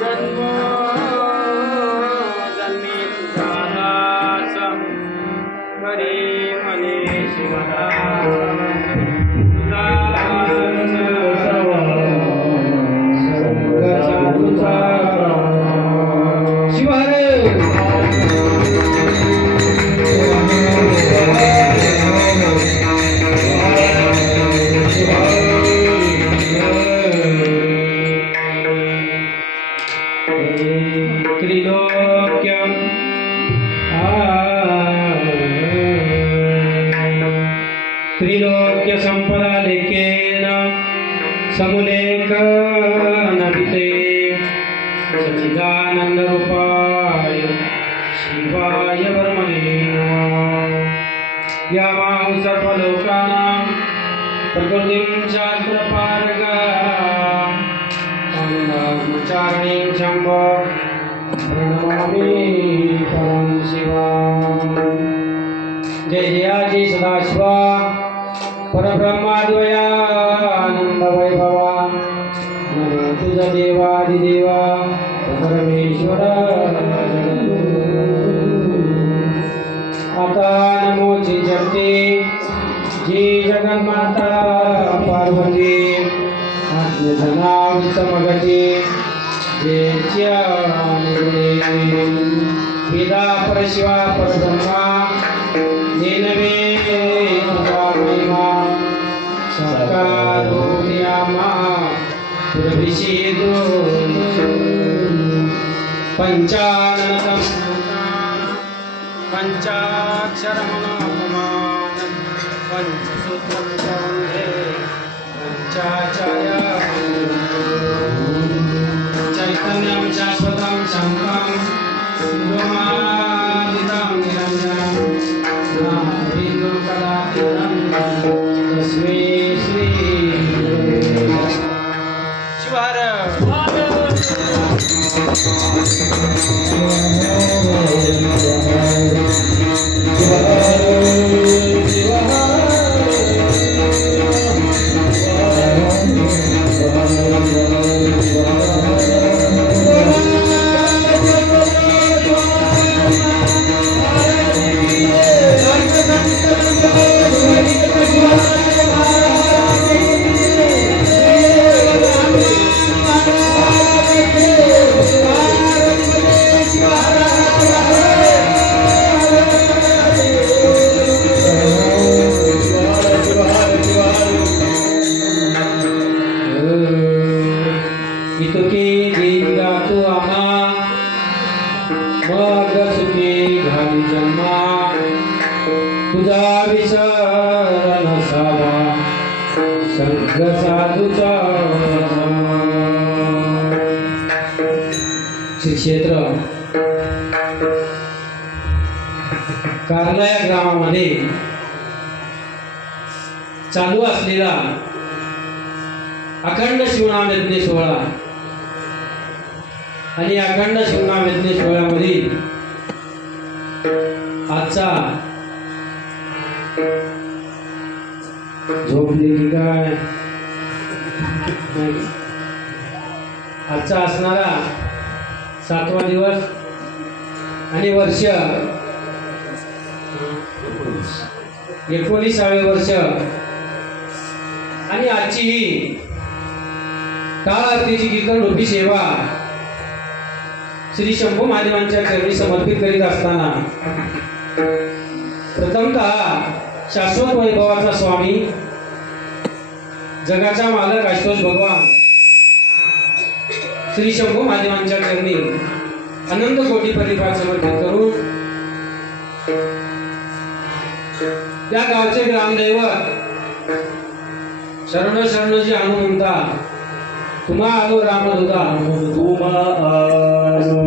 जन्म जन्मी तुझा दास करे मने शिवदास तुझा त्रिलोक्यं त्रिलोक्य संपदा लेखेन समुलेखनभिते सच्चिदानंद रूपाय शिवाय वर्मणे नमः। यामाहु सर्वलोकानां प्रकृतिं शास्त्रपारगां ब्रह्मचारिणीं शम्भो प्रणमामि परं शिवं। जय जयाजी सदाशिवा परब्रह्माद्वयानंद वैभवा नमो तुझ देवादिदेवा परमेश्वर। आता नमोची जगते जी जगन्माता पार्वती आत्मधना विषमगती वेदा परशिवा परब्रह्मा नेनवे तुझा महिमा सत्कारो नियामा पुरविषेदो पंचाननदं पंचाक्षरमनोपमान पंचसूत्रं वन्दे पंचाचार्य चैतन्यं शाश्वतं शङ्करं ब्रह्मादितं निरञ्जनं नाभिन्दं कलातीतं तस्मै श्री शिवहर। इतके देईदा तू आम्हा मग सुखे घाली जन्मा तुझा विसर नसावा सर्ग साधूचा। श्री क्षेत्र कारला या ग्रामामध्ये चालू असलेला अखंड शिवनाम यज्ञ सोहळा आणि अखंड शिवनाम यज्ञ सोहळ्यामध्ये आजचा झोपली की काय आजचा असणारा 7वा दिवस आणि वर्ष 19वे वर्ष आणि आजची ही काळ आरतीची कीर्तन रूपी सेवा श्री शंभू महादेवांच्या चरणी समर्पित करीत असताना प्रथमतः शाश्वत वैभवाचा स्वामी जगाचा मालक आशुतोष भगवान श्री शंभू महादेवांच्या चरणी अनंत कोटी परिवार समर्पित करून त्या गावचे ग्रामदैवत शरण शरणजी हनुमंता तुम्हा आलो रामदूता तुम्हा आलो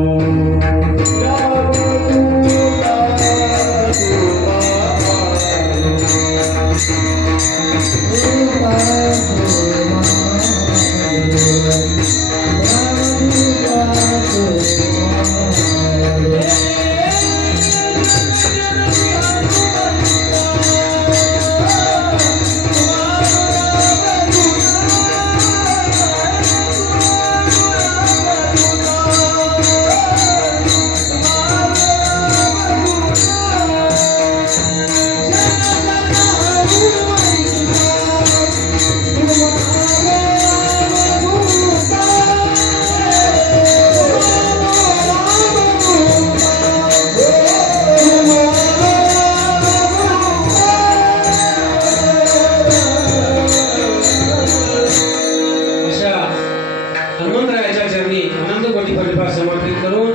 चरणी आनंद कोटी परिवार समर्पित करून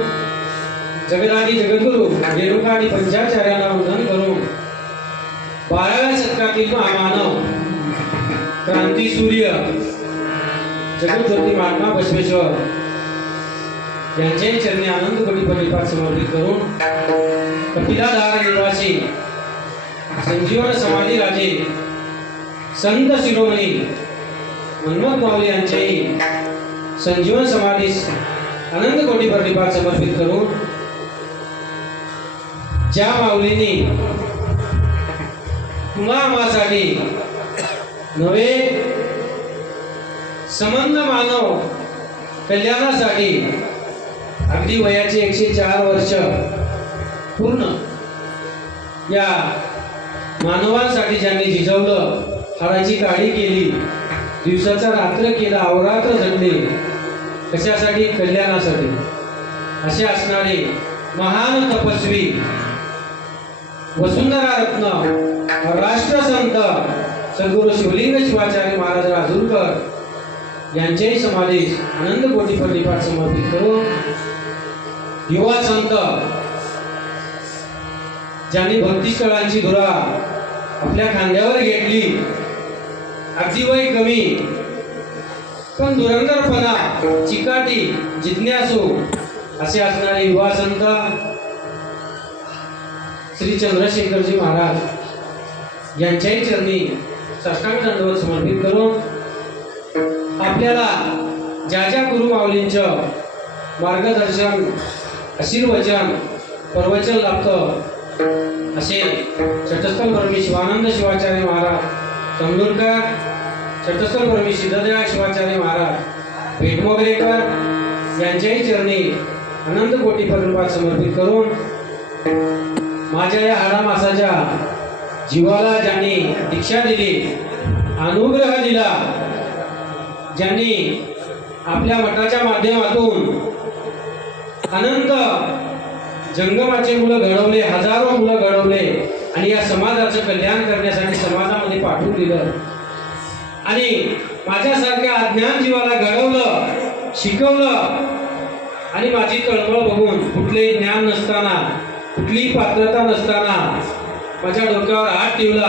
जगदादी जगद्गुरु रेणुका आणि पंचाचार्याला वंदन करून 12व्या शतकातील महामानव क्रांती सूर्य जगज्योती महात्मा बसवेश्वर यांचे चरणी आनंद कोटी परिवार समर्पित करून कपिलाधार निवासी संजीवन समाधी राजे संत शिरोमणी मनमथ माऊली यांचेही संजीवन समाधीस आनंद कोटी परिवार समर्पित करून ज्या माऊलींनी तुम्हा आम्हासाठी नवे संबंध मानव कल्याणासाठी अगदी वयाची 104 वर्ष पूर्ण या मानवांसाठी ज्यांनी झिजवलं, हाडाची काढी केली, दिवसाचा रात्र केला, अवरात्र झटले, कशासाठी? कल्याणासाठी. असे असणारे महान तपस्वी वसुंधरा रत्न राष्ट्रसंत सद्गुरु शिवलिंग शिवाचार्य महाराज राजूरकर यांचेही समाधीस आनंद कोटी परिवार समर्पित करून युवा संत ज्यांनी भक्तिस्थळांची धुरा आपल्या खांद्यावर घेतली, अगदी वय कमी पण धुरंधरपणा, चिकाटी, जिज्ञासू असे असणारे युवा संत श्री चंद्रशेखरजी महाराज यांच्याही चरणी साष्टांग दंडवत समर्पित करून आपल्याला ज्या ज्या गुरु माऊलींचं मार्गदर्शन, आशीर्वचन, प्रवचन लाभतं असे चटस्थल ब्रह्मी शिवानंद शिवाचार्य महाराज तमनूरकर, चटस्थल ब्रह्मी सिद्धदेव शिवाचार्य महाराज भेटमोगरेकर यांच्याही चरणी आनंद कोटी परिवार समर्पित करून माझ्या या हाडामासाच्या जीवाला ज्यांनी दीक्षा दिली, अनुग्रह दिला, ज्यांनी आपल्या मठाच्या माध्यमातून अनंत जंगमाचे मुलं घडवले, हजारो मुलं घडवले आणि या समाजाचं कल्याण करण्यासाठी समाजामध्ये पाठवून दिलं आणि माझ्यासारख्या अज्ञान जीवाला घडवलं, शिकवलं आणि माझी तळमळ बघून कुठलेही ज्ञान नसताना, कुठलीही पात्रता नसताना माझ्या डोक्यावर हात ठेवला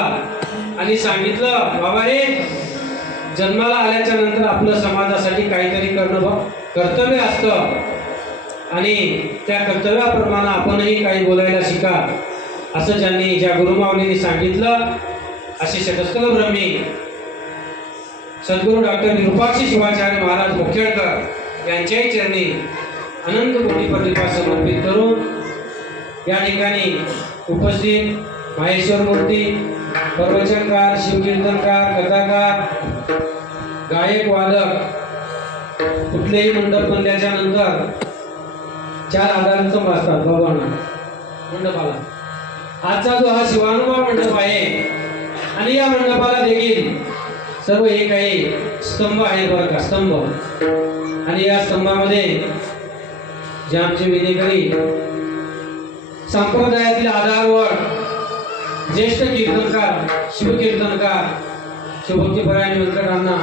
आणि सांगितलं, बाबा रे, जन्माला आल्याच्या नंतर आपलं समाजासाठी काहीतरी करणं कर्तव्य असतं आणि त्या कर्तव्याप्रमाणे आपणही काही बोलायला शिका, असं ज्यांनी ज्या गुरुमाऊलींनी सांगितलं असे शतस्थल ब्रह्मी सद्गुरू डॉक्टर विरूपाक्षी शिवाचार्य महाराज मुखेडकर यांच्याही चरणी अनंत कोटी परिवार समर्पित करून या ठिकाणी उपस्थित माहेश्वर मूर्ती, प्रवचनकार, शिवकीर्तनकार, कथाकार, गायक, वादक कुठलेही मंडप बनल्याच्या नंतर 4,000 स्तंभ असतात बाबांना मंडपाला. आजचा जो हा शिवानुभाव मंडप आहे आणि या मंडपाला देखील सर्व हे काही स्तंभ आहेत बरं का, स्तंभ. आणि या स्तंभामध्ये जे आमचे विनेकरी संप्रदायातील आधारवर ज्येष्ठ कीर्तनकार, शिवकीर्तनकार, शिवभक्तीपरायण व्यंकटराणा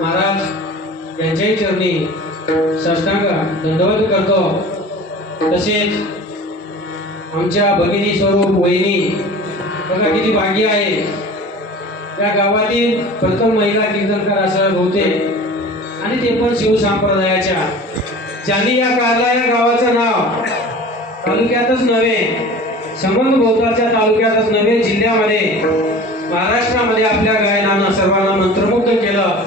महाराज यांच्याही चरणी साष्टांग दंडवत करतो. तसेच आमच्या भगिनी स्वरूप वहिनी बघा किती भाग्य आहे, या गावातील प्रथम महिला कीर्तनकार असं होते आणि ते पण शिवसंप्रदायाच्या, ज्यांनी या कारला या गावाचं नाव तालुक्यातच नव्हे, संबंधभोवताच्या तालुक्यातच नव्हे, जिल्ह्यामध्ये, महाराष्ट्रामध्ये आपल्या गायनानं सर्वांना मंत्रमुग्ध केलं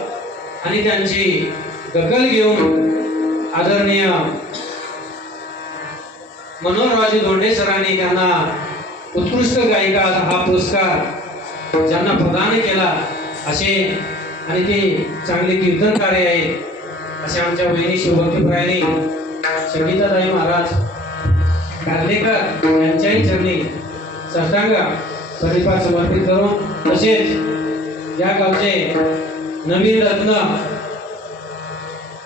आणि त्यांची दखल घेऊन आदरणीय मनोहररावजी धोंडे सरांनी त्यांना उत्कृष्ट गायिका हा पुरस्कार ज्यांना प्रदान केला असे आणि ते चांगले कीर्तनकारी आहेत असे आमच्या वहिनी शिवभक्तीपरायणी संगीताताई महाराज कार्लेकर यांच्याही चरणी साष्टांग परिवार समर्पित करून तसेच या गावचे नवीन रत्न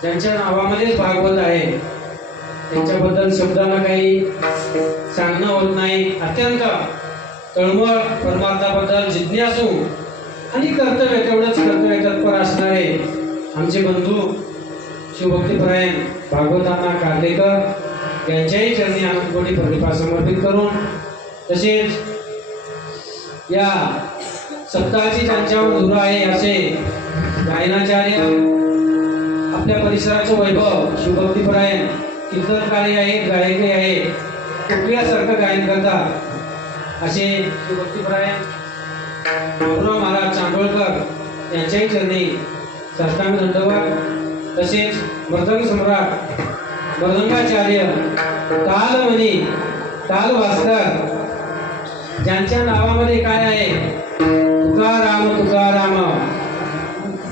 ज्यांच्या नावामध्येच भागवत आहे त्यांच्याबद्दल शब्दांना काही सांगणं होत नाही. अत्यंत तळमळ, परमार्थाबद्दल जिज्ञासू आणि कर्तव्य तेवढंच कर्तव्य तत्पर असणारे आमचे बंधू शिवभक्तीपरायण भागवतांना कार्लेकर यांच्याही चरणी अनंतकोटी प्रतिभा समर्पित करून, तसेच या सप्ताहाची ज्यांच्यावर धुरा आहे असे गायनाचार्य, आपल्या परिसराचं वैभव, शिवभक्तीपरायण कीर्तनकारी आहेत, गायकही आहेत, कुठल्यासारखं गायन करतात असे शिवभक्तीपरायण बाबुराव महाराज चांदोळकर यांच्याही चरणी साष्टांग दंडवत, तसेच मृदंग सम्राट मृदंगाचार्य, तालमणी, ताल वास्तर, ज्यांच्या नावामध्ये काय आहे, तुकाराम तुकाराम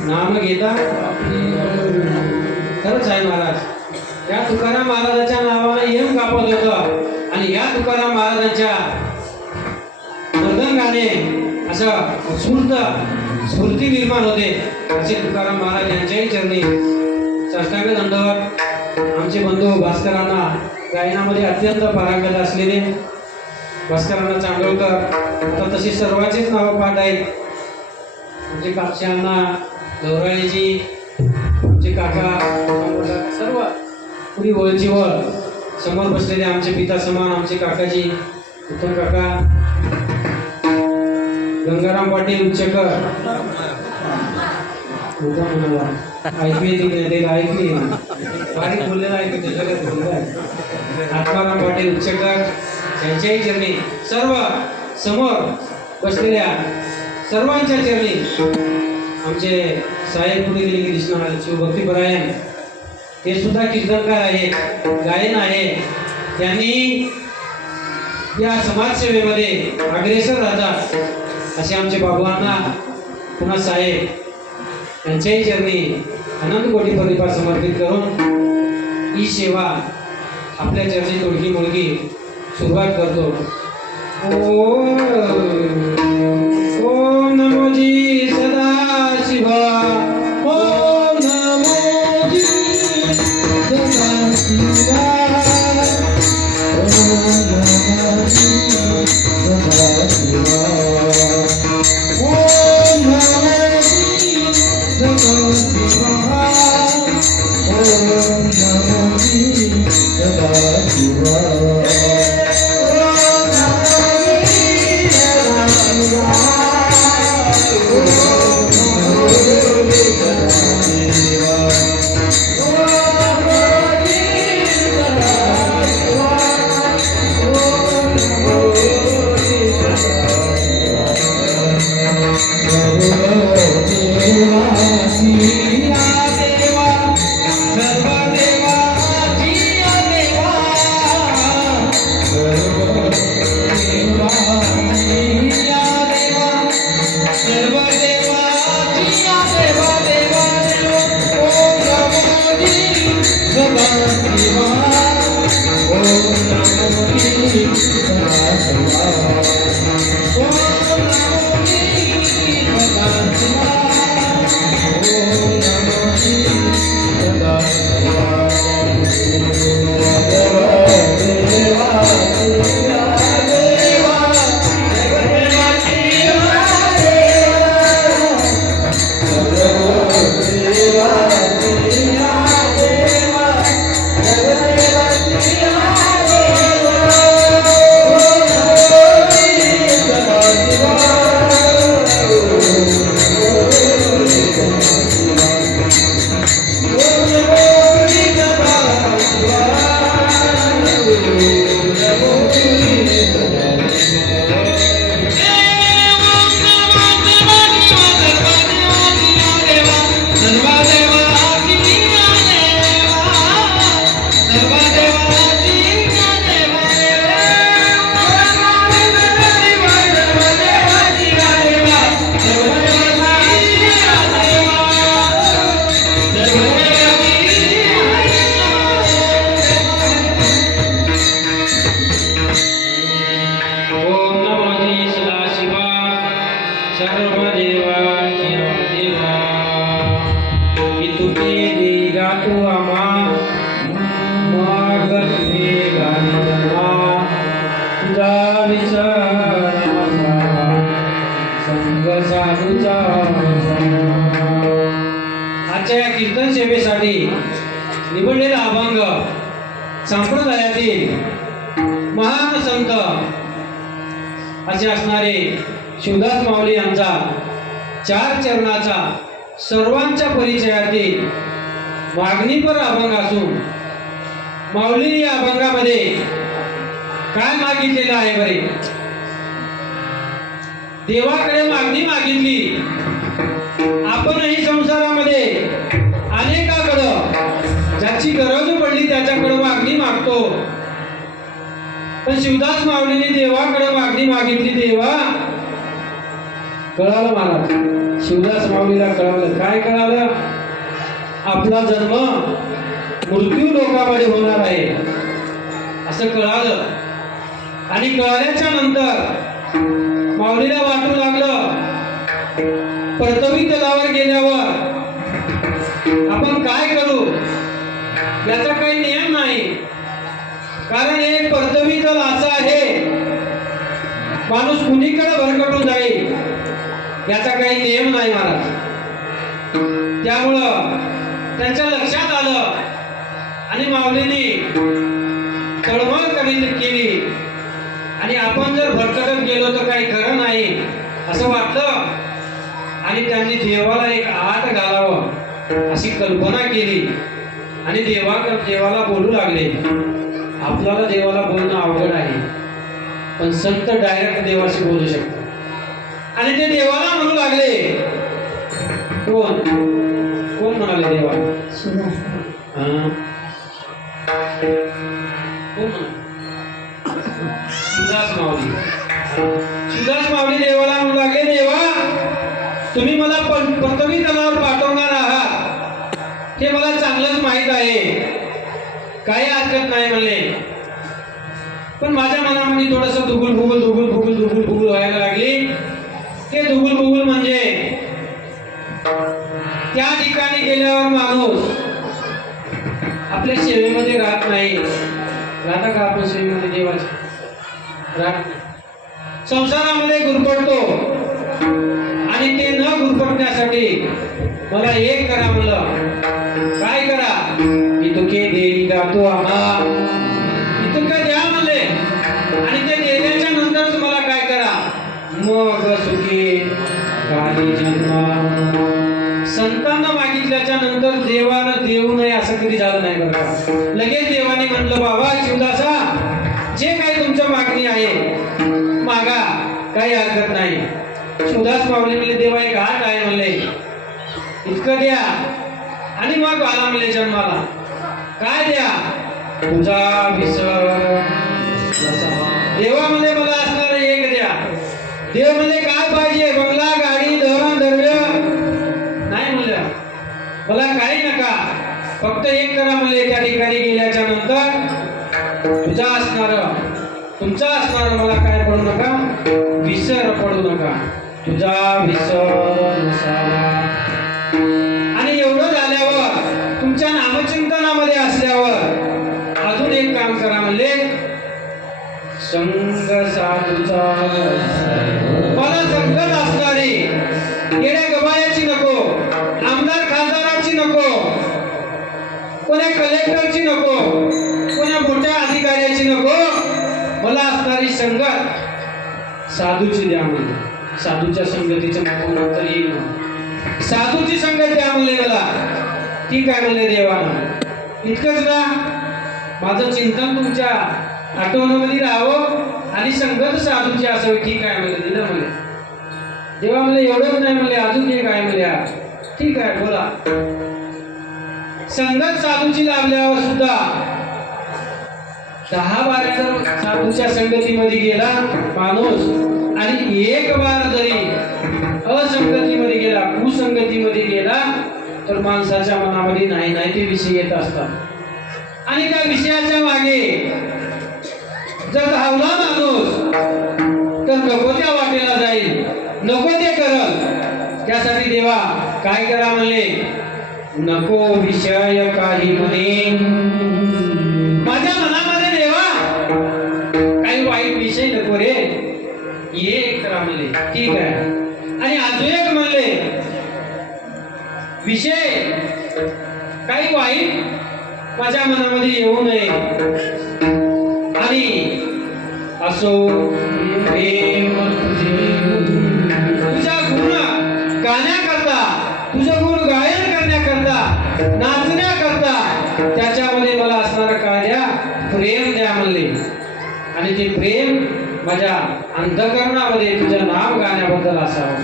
नाम घेता खरंच आहे महाराज. या तुकाराम महाराजांच्या नावाने यम कापत होतं आणि या तुकाराम महाराजांच्या मृदंगाने असं स्फूर्ती निर्माण होते असे तुकाराम महाराज यांच्याही चरणी साष्टांग दंडवत. आमचे बंधू भास्करांना गायनामध्ये अत्यंत पारंगत असलेले भास्करांना चांदोळकर, आता तशी सर्वांचीच नावं पाठ आहेत. आमचे कापशांना, गौराळीजी, आमचे काका, सर्व पुरी वळची वळ समोर बसलेले आमचे पिता समान आमचे काकाजी, उत्तम काका, गंगाराम पाटील उच्चकर, ऐकली बारीक बोललेला आत्माराम पाटील उच्चकर यांच्याही चरणी, सर्व समोर बसलेल्या सर्वांच्या चरणी आमचे साहेब पुढे गेले की दिसणार शिवभक्तीपरायण, ते सुद्धा कीर्तनकार आहेत, गायन आहे. त्यांनी या समाजसेवेमध्ये अग्रेसर राहतात असे आमचे बाबूंना पुन्हा साहेब यांच्याही चरणी अनंत कोटी परिवार समर्पित करून ही सेवा आपल्या चरणी तोडकी मोडकी सुरुवात करतो. ओम नमो जी सदा शिवा, ओम नमो जी सदा शिवा, ओम नमो जी सदा शिवा, ओम नमो जी सदा शिवा, ओम नमो जी सदा शिवा. अभंग संप्रदायातील महान संत असे असणारे शिवदास माऊली यांचा 4 चरणाचा सर्वांच्या परिचयातील मागणीपर अभंग असून माऊली या अभंगामध्ये काय मागितलेलं आहे बरे? देवाकडे मागणी मागितली. आपणही संसारामध्ये अनेकाकडं ज्याची गरज पडली त्याच्याकडे मागणी मागतो. पण शिवदास माऊलीने देवाकडे मागणी मागितली. देवा, कळालं महाराज, शिवदास माऊलीला कळालं. काय कळालं? आपला जन्म मृत्यू लोकामध्ये होणार आहे असं कळालं. आणि कळाल्याच्या नंतर माऊलीला वाटू लागलं, परतवी तलावर गेल्यावर आपण काय करू याचा काही नियम नाही. कारण एक परतवी तल असा आहे, माणूस कुणीकडे भरकटून जाईल याचा काही नियम नाही महाराज. त्यामुळं त्यांच्या लक्षात आलं आणि माऊलींनी तळमळ केली. आणि आपण जर भरकटत गेलो तर काही खरं नाही असं वाटलं. आणि त्यांनी देवाला एक आत घालावं अशी कल्पना केली आणि देवाला बोलू लागले. आपल्याला देवाला बोलणं अवघड आहे, पण संत डायरेक्ट देवाशी बोलू शकतो. आणि ते देवाला म्हणू लागले. कोण कोण म्हणाले देवाला? शिवदास माऊली. शिवदास माऊली देवाला म्हणू लागले, देवा, तुम्ही मला परतवी तलावर पाठवणार आहात हे मला चांगलंच माहीत आहे, काही हरकत नाही म्हणले. पण माझ्या मनामध्ये थोडस दुगुल व्हायला लागली. ते दुगुल म्हणजे त्या ठिकाणी गेल्यावर माणूस आपल्या सेवेमध्ये राहत नाही. राहता का आपण सेवेमध्ये देवाच्या? राहत नाही. संसारामध्ये गुरफटतो. आणि ते न गुरफटण्यासाठी मला एक करा म्हणलं. काय करा? इतके देई गातो आम्हा, इतकं द्या म्हणले. आणि ते देण्याच्या नंतर तुम्हाला काय करा? मग सुखी काही जन्म. संतांना मागितल्याच्या नंतर देवानं देऊ नये असं कधी झालं नाही बरं का. लगेच देवाने म्हटलं, बाबा शिवदासा, जे काही तुमच्या मागणी आहे मागा, काही हरकत नाही. शिवदास माऊली म्हणले, देवा एक हात आहे म्हणले, इतकं द्या. आणि मग आला म्हणले जन्माला. काय द्या? तुझा विसर. देवा म्हणले, मला असणार एक द्या. देव म्हणले, काय पाहिजे? बंगला, गाडी, धन, द्रव्य नाही म्हणलं, मला काही नका, फक्त एक करा म्हणले. त्या ठिकाणी गेल्याच्या नंतर तुमचा असणार मला काय पडू नका, विसर पडू नका, तुझा विसर नसावा. आणि एवढं झाल्यावर तुमच्या नामचिंतनामध्ये असल्यावर अजून एक काम करा म्हणले, संग साधूचा. मला संगत असणारी येड्या गबाळ्याची नको, आमदार खासदाराची नको, कोण्या कलेक्टरची नको, कोण्या मोठ्या अधिकाऱ्याची नको, मला असणारी संगत साधूची द्या म्हणले. साधूच्या संगतीचं नंतर येईल. साधूची संगत द्या म्हणले मला. ठीक आहे म्हणले देवानं. इतकंच ना, माझं चिंतन तुमच्या आठवणीमध्ये राहावं आणि संगत साधूची असावी. ठीक आहे म्हणले, दिलं म्हणले. देवा म्हणले, एवढंच नाही म्हणले, अजून एक आहे म्हणले. ठीक आहे, बोला. संगत साधूची लाभल्यावर सुद्धा 10-12 जर साधूच्या संगतीमध्ये गेला माणूस आणि एक बार जरी असंगतीमध्ये गेला, कुसंगतीमध्ये गेला, तर माणसाच्या मनामध्ये नाही ते विषय येत असतात. आणि त्या विषयाच्या मागे जर धावला माणूस तर नको त्या वाटेला जाईल, नको ते करल. त्यासाठी देवा काय करा म्हणले, नको विषय काही म्हणे. माझ्या मनामध्ये देवा काही वाईट विषय नको रे, ये करा म्हणले. ठीक आहे. आणि अजून एक म्हणले, विषय काही वाईट माझ्या मनामध्ये येऊ नये आणि असो प्रेम तुझ्या गुण गाण्याकरता, तुझे गुण गायन करण्याकरता, नाचण्याकरता त्याच्यामध्ये मला असणारं काय द्या, प्रेम द्या म्हणले. आणि ते प्रेम माझ्या अंतःकरणामध्ये तुझं नाम गाण्याबद्दल असावं.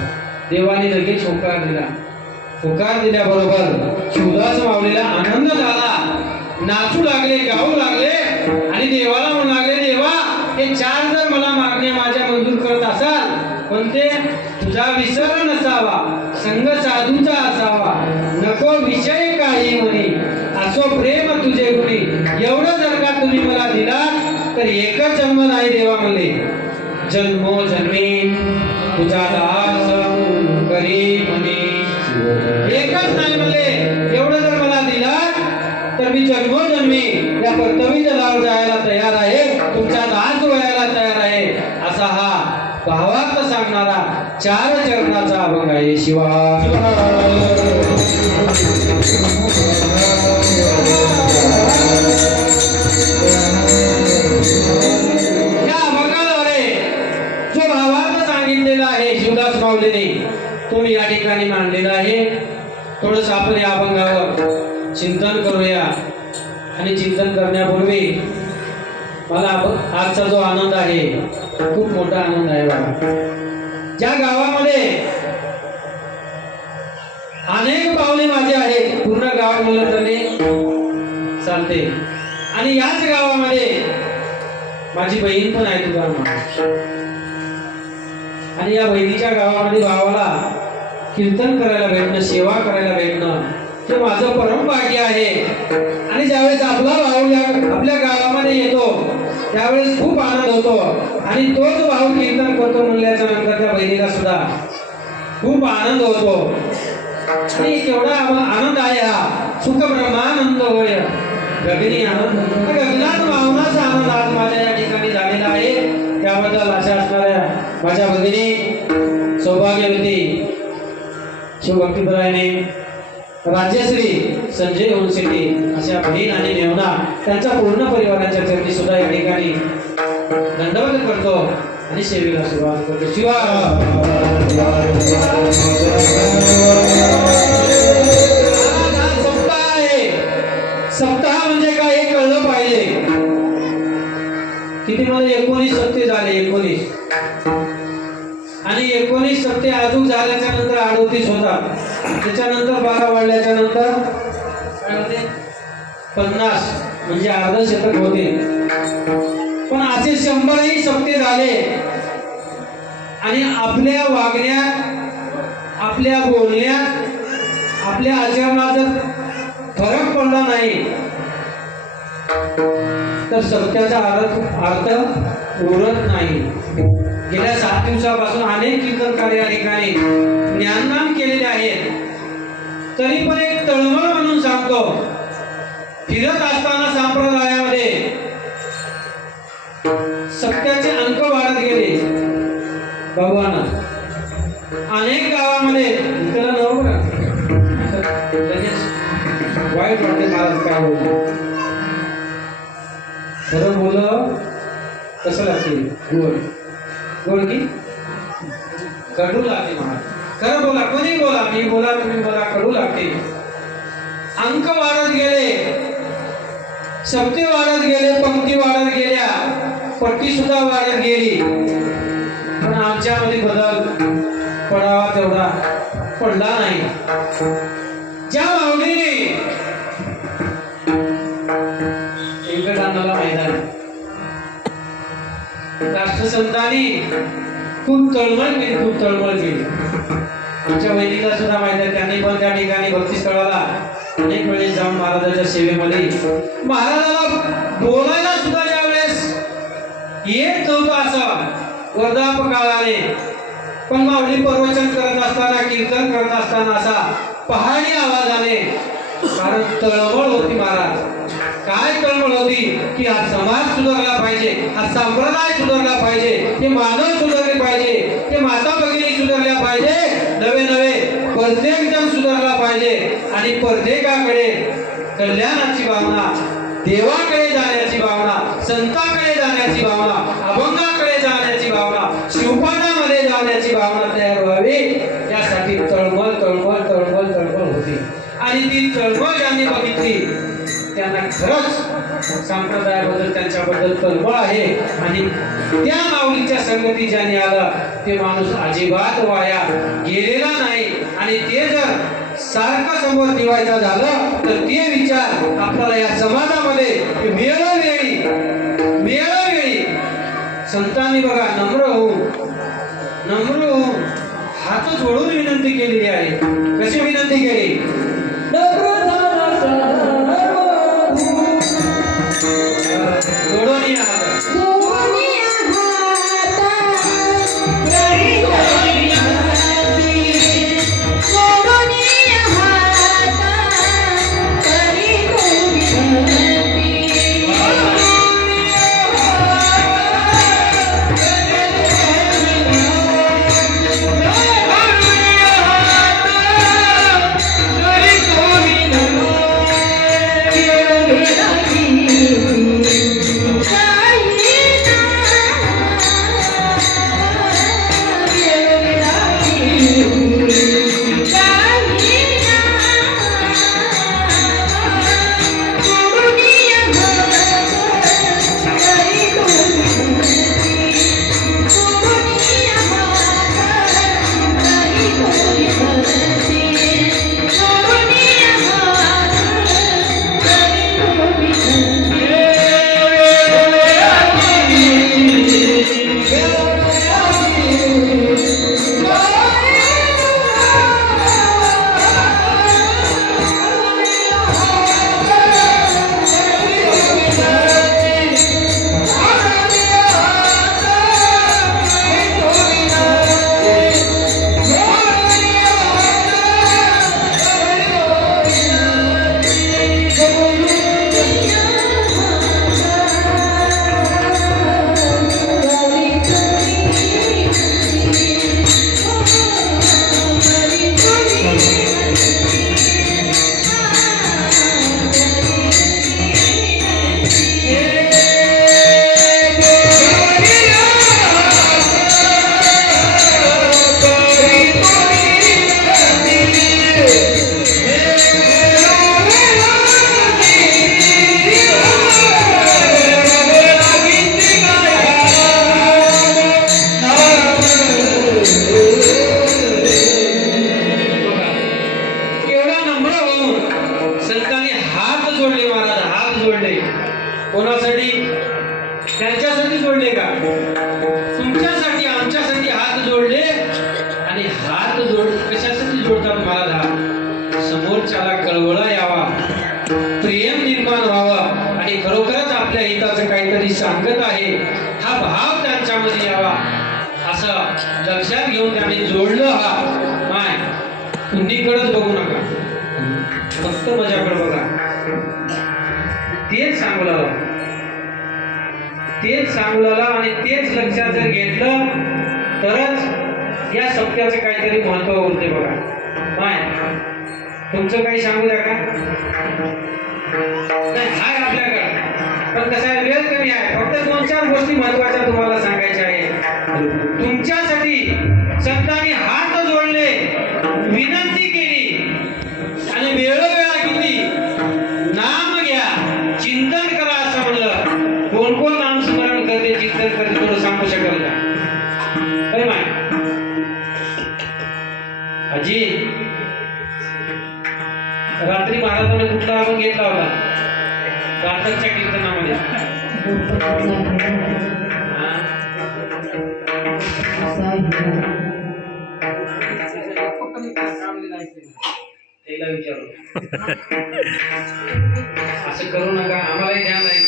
देवाने लगेच होकार दिला. होकार दिल्याबरोबर शिवदास माऊलीला आनंद झाला. नाचू लागले, गाऊ लागले आणि देवाला म्हणू लागले, देवा हे 4 जर मला मागण्या माझ्या मंजूर करत असाल, पण ते तुझा विसर नसावा, संग साधूचा असावा, नको विषय काही म्हणे, असो प्रेम तुझे गुणी. एवढं जर का तुम्ही मला दिला तर एकच जन्म नाही देवा म्हणले, जन्मोजन्मी तुझा दास करी म्हणे. एकच नाही म्हणले, एवढं जर मला दिला तर मी जन्मोजन्मी या कर्तव्य जलावर जायला तयार आहे, तुमचा दास व्हायला तयार आहे, असा हा भावार्थ सांगणारा 4 चरणाचा अभंग आहे. शिवा या अभंगाद्वारे जो भावार्थ सांगितलेला आहे शिवदास माऊलीने, तो मी या ठिकाणी मांडलेला आहे. थोडस आपण या अभंगावर चिंतन करूया. आणि चिंतन करण्यापूर्वी मला आजचा जो आनंद आहे खूप मोठा आनंद आहे बघा. ज्या गावामध्ये अनेक पाहुणे माझे आहेत, पूर्ण गाव म्हणलं तरी चालते, आणि याच गावामध्ये माझी बहीण पण आहे तुझा, आणि या बहिणीच्या गावामध्ये भावाला कीर्तन करायला भेटणं, सेवा करायला भेटणं हे माझं परम भाग्य आहे. आणि ज्यावेळेस आपला भाऊ आपल्या गावामध्ये येतो त्यावेळेस खूप आनंद होतो. आणि तोच भाऊ कीर्तन करतो म्हणल्याच्या नंतर त्या बहिणीला सुद्धा खूप आनंद होतो. आणि केवढा आनंद आहे हा, सुख ब्रह्मानंद होय गगनी आनंद. गगनात मावनाचा आनंद आज माझ्या या ठिकाणी झालेला आहे. त्याबद्दल अशा असणाऱ्या माझ्या भगिनी सौभाग्यवती शिवभक्तीपरायणे राज्यश्री संजय ओनसेटी अशा बहीण आणि मेवना त्यांच्या पूर्ण परिवाराच्या चरणी सुद्धा या ठिकाणी दंडवत करतो आणि सेवेला सुरुवात करतो. शिवा सप्ताह आहे. सप्ताह म्हणजे काय हे कळलं पाहिजे. किती मला 19 सप्ते झाले, 19 आणि 19 सप्ते अजून झाल्याच्या नंतर 38 होतात. त्याच्यानंतर 12 वाढल्याच्या नंतर काय होते 50 म्हणजे अर्ध शतक होते. पण असे 100ही सप्ते झाले आणि आपल्या वागण्यात, आपल्या बोलण्यात, आपल्या आचरणात जर फरक पडला नाही तर सत्याचा अर्थ उरत नाही. गेल्या 7 दिवसापासून अनेक कीर्तनकार या ठिकाणी ज्ञानदान केलेले आहेत. तरी पण एक तळमळ म्हणून सांगतो, फिरत असताना संप्रदायामध्ये सत्याचे अंक वाढत गेले. भगवाना अनेक गावामध्ये त्याला नव लगेच वाईट वाटते, महाराज काय बोलतो, खरं बोल कसं लागते, गोड गोड की कडू लागते. महाराज खरं बोला, कोणी बोला, मी बोला, तुम्ही बोला, कडू लागते. अंक वाढत गेले, सप्ते वाढत गेले, पंक्ती वाढत गेल्या, पट्टी सुद्धा वाढत गेली. पण आमच्यामध्ये बदल पडावा तेवढा पडला नाही. ज्या माऊलीने वेंकटानाला मैदान राष्ट्रसंतांनी खूप तळमळ केली, खूप तळमळ केली. आमच्या वैदिकला सुद्धा माहिती आहे, त्यांनी पण त्या ठिकाणी भक्तिस्थळाला अनेक वेळेस जाऊन महाराजाच्या सेवेमध्ये महाराजाला बोलायला सुद्धा ज्या वेळेस येत नव्हतं असं वर्धापकाळाने, पण माऊली प्रवचन करत असताना, कीर्तन करत असताना असा पहाडी आवाजाने, कारण तळमळ होती महाराज. काय तळमळ होती की हा समाज सुधारला पाहिजे, हा संप्रदाय सुधारला पाहिजे, ते मानव सुधारले पाहिजे, ते माता भगिनी सुधारल्या पाहिजे, नवे नवे प्रत्येक जण सुधारला पाहिजे. आणि प्रत्येकाकडे कल्याणाची भावना, देवाकडे जाण्याची भावना, संतांकडे जाण्याची भावना, अभंगाकडे जाण्याची भावना, शिवपानामध्ये जाण्याची भावना तयार व्हावी यासाठी तळमळ तळमळ तळमळ तळमळ होती. आणि ती तळमळ ज्यांनी बघितली त्यांना खरंच संप्रदायाबद्दल त्यांच्याबद्दल तळमळ आहे. आणि त्या माऊलीच्या संगती ज्यांनी आला ते माणूस अजिबात वाया गेलेला नाही. आणि ते जर सारखं समोर ठेवायचं झालं तर ते विचार आपल्याला या समाजामध्ये वेळोवेळी संतांनी बघा नम्र होऊन हात जोडून विनंती केलेली आहे. कशी विनंती केली? जोडून या हात. कोणासाठी? त्यांच्यासाठी जोडले का? तुमच्यासाठी आमच्यासाठी हात जोडले. आणि हात कशासाठी जोडतात महाराज? समोरच्याला कळवळा यावा, प्रेम निर्माण व्हावं आणि खरोखरच आपल्या हिताचं काहीतरी सांगत आहे हा भाव त्यांच्यामध्ये यावा असं लक्षात घेऊन त्यांनी जोडलं. हा माय कुणीकडेच बघू नका, फक्त माझ्याकडे बघा. तेच सांगुलाला आणि तेच लक्षात जर घेतलं तरच या सत्याचं काहीतरी महत्व उरते बघा. माय तुमचं काही सांगू द्या का? नाही हाय आपल्याकडे, पण कसं आहे वेळ कमी आहे. फक्त 2-4 गोष्टी महत्वाच्या तुम्हाला सांगायच्या आहे. तुमच्यासाठी संतांनी हात जोडले, विनंती केली आणि वेळोवेळा किती नाम घ्या, चिंतन करा असं म्हणलं. कोण कोण नाम स्मरण करते, चिंतन करते, थोडं सांगू शकाल का? काय माय आजी रात्री महाराजांनी कुठला आपण घेतला होता गाताच्या कीर्तनामध्ये? विचारू असं करू नका, आम्हालाही ध्यान आहे ना.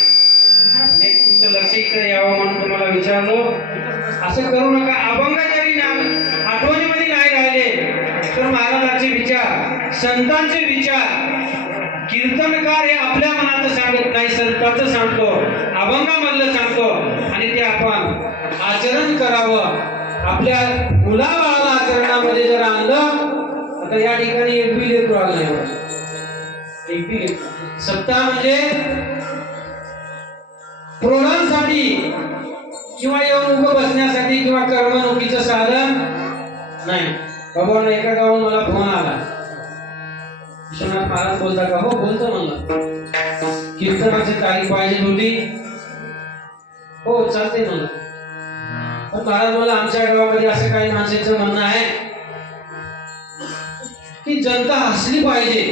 तुमचं लक्ष इकडे यावं म्हणून तुम्हाला विचारलो. असं करू नका. अभंग जरी आठवणीमध्ये नाही राहिले तर महाराजांचे विचार, संतांचे विचार, कीर्तनकार हे आपल्या मनात सांगत नाही, संतांचं सांगतो, अभंगामधलं सांगतो आणि ते आपण आचरण करावं. आपल्या मुलाबाळाला आचरणामध्ये जर आणलं. आता या ठिकाणी एक बी लेकरू आलं नाही. सत्ता म्हणजे प्रौढांसाठी किंवा येऊन उभं बसण्यासाठी किंवा करमणुकीचं साधन नाही. बाबा एका गावाहून मला फोन आला, विश्वनाथ महाराज बोलता का? हो बोलतो म्हणलं. कीर्तनाची तारीख पाहिजे होती. हो चालते म्हणलं. पण महाराज मला आमच्या गावामध्ये असं काही माणसाचं म्हणणं आहे की जनता हसली पाहिजे,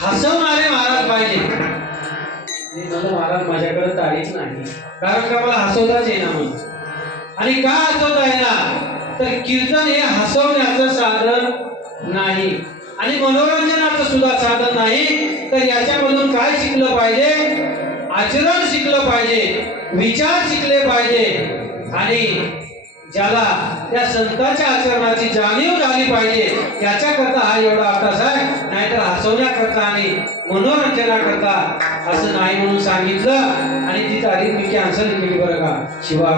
हसवणारे महाराज पाहिजे. मला महाराज माझ्याकडे तारीख नाही, कारण का मला हसवताच येणार म्हणून. आणि का हसवता येणार? तर कीर्तन हे हसवण्याचं साधन नाही आणि मनोरंजनाचं सुद्धा साधन नाही. तर याच्यामधून काय शिकलं पाहिजे? आचरण शिकलं पाहिजे, विचार शिकले पाहिजे आणि ज्याला त्या संतांच्या आचरणाची जाणीव झाली पाहिजे याच्याकरता हा एवढा अभ्यास आहे. नाहीतर हसवण्याकरता आणि मनोरंजनाकरता असं नाही म्हणून सांगितलं आणि ती तारीख मी कॅन्सल केली. बरं का? शिवा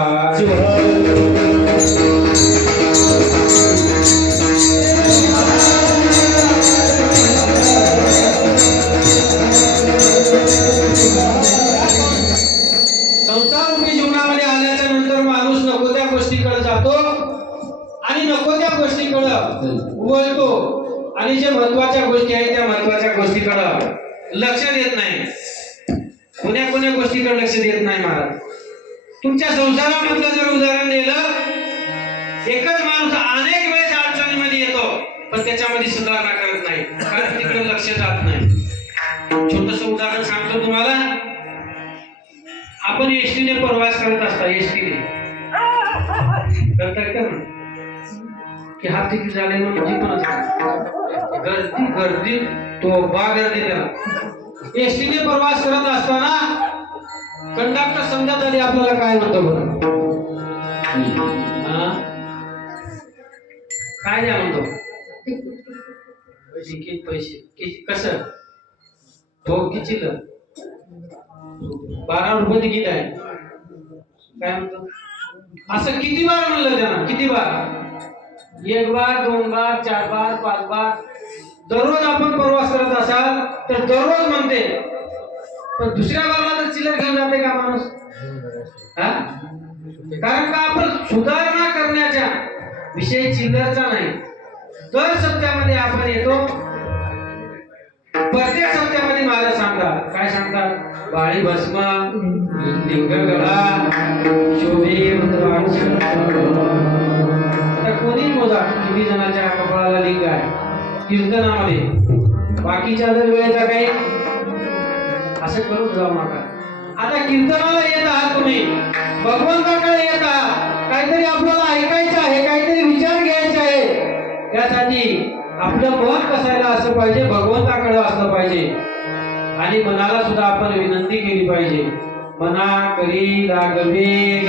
संसाररूपी जीवनामध्ये आल्याच्या नंतर माणूस नको त्या गोष्टीकडे जातो आणि नको त्या गोष्टीकडे वळतो आणि जे महत्वाच्या गोष्टी आहेत त्या महत्वाच्या गोष्टीकडे लक्ष देत नाही. कोण्या कोण्या गोष्टीकडे लक्ष देत नाही महाराज. तुमच्या संसारामधलं जर उदाहरण दिलं, एकच माणूस अनेक वेळेस अडचणीमध्ये येतो पण त्याच्यामध्ये सुधारणा करत नाही, कारण तिकडे लक्ष जात नाही. छोटस उदाहरण सांगतो तुम्हाला. आपण एसटीने प्रवास करत असता, एसटीने करता का की हाफ तिकीट झाले म्हणजे पण गर्दी गर्दी तो बा गर्दी त्याला. एसटीने प्रवास करत असताना कंडक्टर समजा तरी आपल्याला काय म्हणतो बरं? काय द्या म्हणतो? तिकीट पैसे कसं? तो किती 12 रुपये तिकीट आहे. काय म्हणतो? असं किती बार म्हणलं त्यांना? किती बार? 1 बार, 2 बार, 4 बार, 5 बार. दररोज आपण प्रवास करत असाल तर दररोज म्हणते, पण दुसऱ्या बारला तर चिल्लर घेऊन जाते का माणूस? कारण का आपण सुधारणा करण्याच्या विषय चिल्लरचा नाही. दर सप्त्यामध्ये आपण येतो, प्रत्येक सप्त्यामध्ये महाराज सांगतात. काय सांगतात? बाळी भस्म, लिंग गळा, शोभे रुद्राक्ष. आता कोणी मोजा किती जणांच्या कपाळाला लिंग आहे कीर्तनामध्ये. बाकीच्या जर वेळेचा काही असं करून जाऊ नका. आता कीर्तनाला येत आहात तुम्ही, भगवंताकडे येत आहात, काहीतरी आपल्याला ऐकायचं आहे, काहीतरी विचार घ्यायचा आहे. त्यासाठी आपलं मन कसायला असं पाहिजे? भगवंताकडे असलं पाहिजे. आणि मनाला सुद्धा आपण विनंती केली पाहिजे. मना करी लागवेग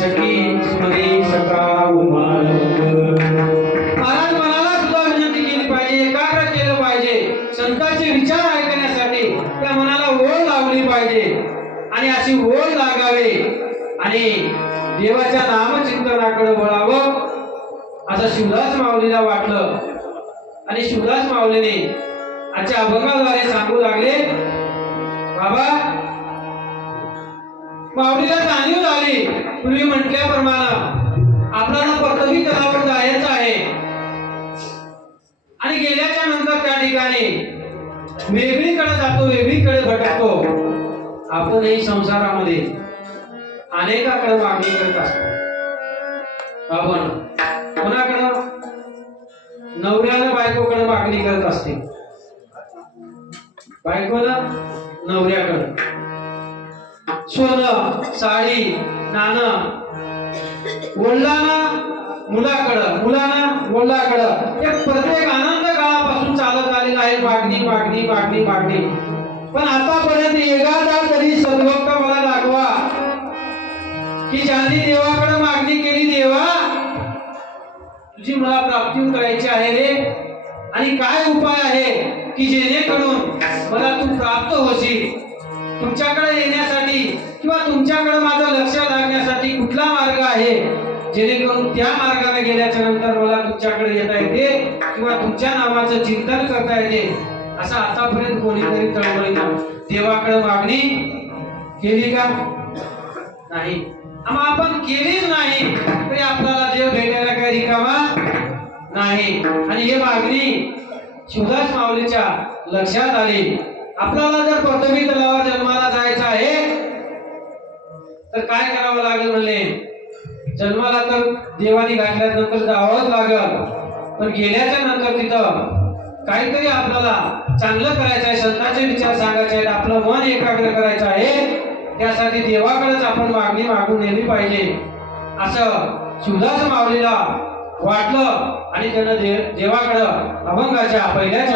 सखी स्मरी सका उमाल. महाराज मनाला सुद्धा विनंती केली पाहिजे, एकाग्र केलं पाहिजे. संतांचे विचार ऐकण्यासाठी त्या मनाला ओढ लावली पाहिजे आणि अशी ओढ लागावे आणि देवाच्या नामचिंतनाकडे वळावं असं शिवदास माऊलीला वाटलं. आणि शिवदास माऊलीने आजच्या अभंगाद्वारे सांगू लागले, बाबा माऊलीला जाणीव झाली पूर्वी म्हटल्याप्रमाणे आपल्याला पृथ्वी तलावर जायचं आहे आणि गेल्याच्या नंतर त्या ठिकाणी वेगळीकडे जातो, वेगळीकडे भटकतो. आपणही संसारामध्ये अनेकाकडे मागणी करत असतो. आपण कोणाकडं? नवऱ्याला बायकोकडे मागणी करत असते, बायकोला नवऱ्याकडं. सोनं, साडी, नाणं, वडिलांना मुलाकडं, मुलांना वडिलाकडं. हे प्रत्येक आनंद काळापासून चालत आलेला आहे. मागणी मागणी मागणी मागणी. पण आतापर्यंत एखादा तरी सद्भक्त मला दाखवा की ज्यांनी देवाकडे मागणी केली, देवा तुझी मला प्राप्ती करायची आहे रे, आणि काय उपाय आहे की जेणेकरून मला तू प्राप्त होशील. तुमच्याकडे येण्यासाठी किंवा तुमच्याकडे माझं लक्ष लागण्यासाठी कुठला मार्ग आहे जेणेकरून त्या मार्गाने गेल्याच्या नंतर मला तुमच्याकडे येता येते किंवा तुमच्या नामाचं चिंतन करता येते. असं आतापर्यंत कोणीतरी तळमळीनं देवाकडे मागणी केली का? नाही. मग आपण केलीच नाही तरी आपल्याला देव भेटायला काही रिकामा नाही. आणि हे मागणी शिवदास माऊलीच्या लक्षात आली. आपल्याला जर पृथ्वी तलावा जन्माला जायचं आहे तर काय करावं लागेल म्हणले? जन्माला तर देवानी घातल्यानंतर जावंच लागल, पण गेल्याच्या नंतर तिथं काहीतरी आपल्याला चांगलं करायचं आहे, संतांचे विचार सांगायचे आहेत, आपलं मन एकाग्र करायचं आहे. त्यासाठी देवाकडेच आपण मागणी मागून नेली पाहिजे असं शिवदास माऊलीला वाटलं आणि त्यानं देवाकडं अभंगाच्या पहिल्या